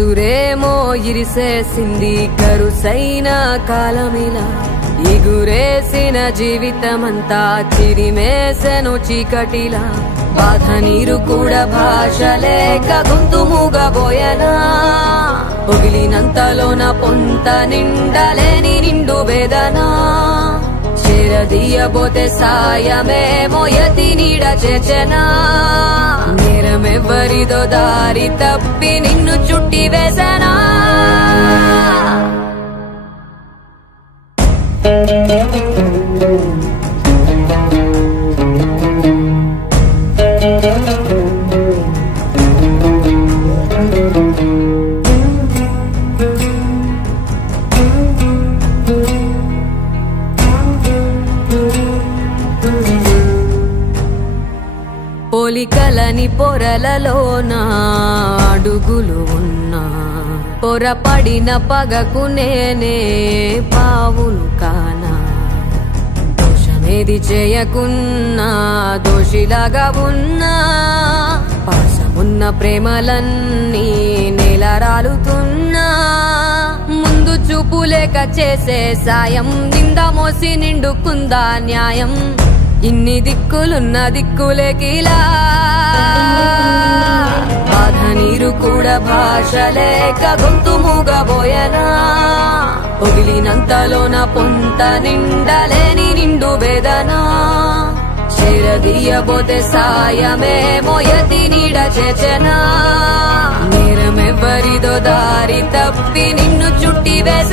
ఉసురేమో ఇరిసేసింది కరుసైన కాలమిలా ఎగురేసిన జీవితమంతా చిరిమేసెను చీకటిలా బాధ నీరు కూడా భాష లేక గొంతు మూగబోయనా పొగిలినంతలోన పొంత నిండలేని నిండు వేదనా చేరదీయబోతే సాయమేమో యతి నీడ చేచెనా నేరమెవ్వరిదో దారి తప్పి నిన్ను చుట్టి వేసనా పోలికలని పొరలలోన అడుగులు ఉన్నా పొరపడిన పగకు నేనే పావును కానా దోషమేది చేయకున్నా దోషిలాగా ఉన్నా పాసమున్న ప్రేమలన్నీ నేలరాలుతున్నా ముందు చూపు లేక చేసే సాయం నింద మోసి నిండుకుందా న్యాయం ఇన్ని దిక్కులున్న దిక్కులేకిలా బాధ నీరు కూడా భాష లేక గొంతు మూగబోయనా పొగిలినంతలోన పొంత నిండలేని నిండు వేదనా చేరదీయబోతే సాయమేమో యతి నీడ చేచెనా నేరమెవ్వరిదో దారి తప్పి నిన్ను చుట్టి వేస